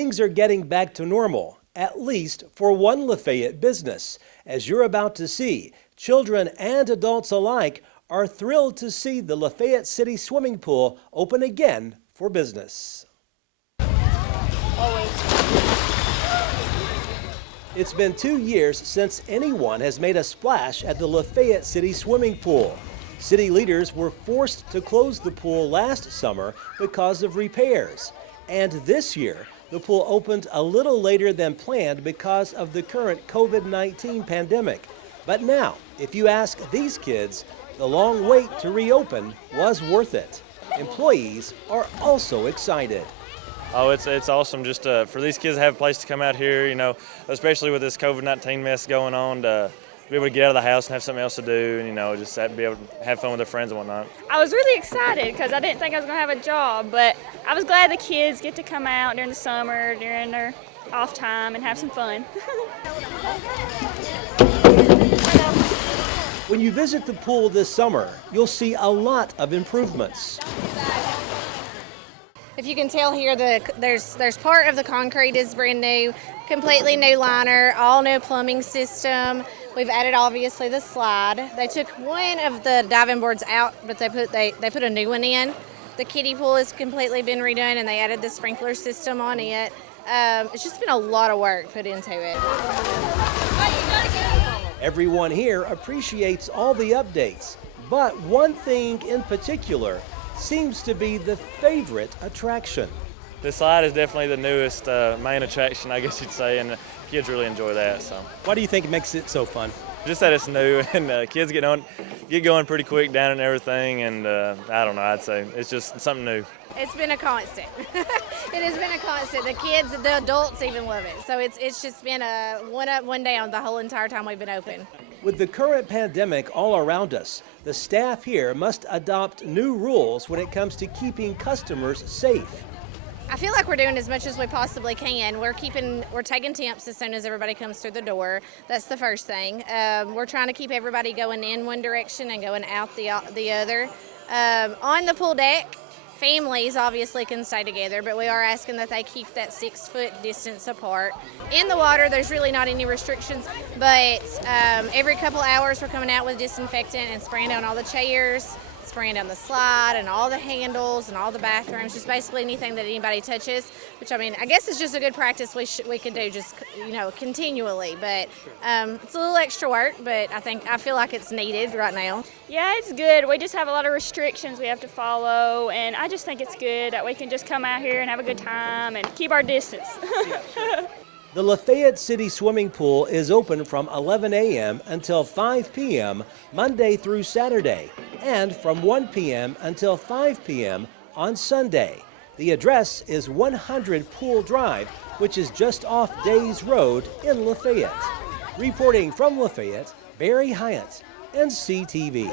Things are getting back to normal, at least for one Lafayette business. As you're about to see, children and adults alike are thrilled to see the Lafayette City Swimming Pool open again for business. It's been 2 years since anyone has made a splash at the Lafayette City Swimming Pool. City leaders were forced to close the pool last summer because of repairs. And this year, the pool opened a little later than planned because of the current COVID-19 pandemic. But now, if you ask these kids, the long wait to reopen was worth it. Employees are also excited. Oh, it's awesome just for these kids to have a place to come out here, you know, especially with this COVID-19 mess going on, to be able to get out of the house and have something else to do, and, you know, just be able to have fun with their friends and whatnot. I was really excited because I didn't think I was going to have a job, but I was glad the kids get to come out during the summer, during their off time, and have some fun. When you visit the pool this summer, you'll see a lot of improvements. If you can tell here, there's part of the concrete is brand new, completely new liner, all new plumbing system. We've added obviously the slide. They took one of the diving boards out, but they put a new one in. The kiddie pool has completely been redone, and they added the sprinkler system on it. It's just been a lot of work put into it. Everyone here appreciates all the updates, but one thing in particular seems to be the favorite attraction. The slide is definitely the newest main attraction, I guess you'd say, and the kids really enjoy that. So, What do you think makes it so fun? just that it's new, and kids get going pretty quick down and everything, and I don't know, I'd say it's just something new. It's been a constant. It has been a constant. The kids, the adults even love it. So it's just been a one up, one down the whole entire time we've been open. With the current pandemic all around us, the staff here must adopt new rules when it comes to keeping customers safe. I feel like we're doing as much as we possibly can. We're taking temps as soon as everybody comes through the door. That's the first thing. We're trying to keep everybody going in one direction and going out the other. On the pool deck, families obviously can stay together, but we are asking that they keep that 6-foot distance apart. In the water, there's really not any restrictions, but every couple hours we're coming out with disinfectant and spraying down all the chairs, spraying down the slide and all the handles and all the bathrooms, just basically anything that anybody touches, which, I mean, I guess it's just a good practice we could do just, you know, continually, but it's a little extra work, but I feel like it's needed right now. Yeah, it's good. We just have a lot of restrictions we have to follow, and I just think it's good that we can just come out here and have a good time and keep our distance. The Lafayette City Swimming Pool is open from 11 a.m. until 5 p.m. Monday through Saturday, and from 1 p.m. until 5 p.m. on Sunday. The address is 100 Pool Drive, which is just off Days Road in Lafayette. Reporting from Lafayette, Barry Hiett, NCTV.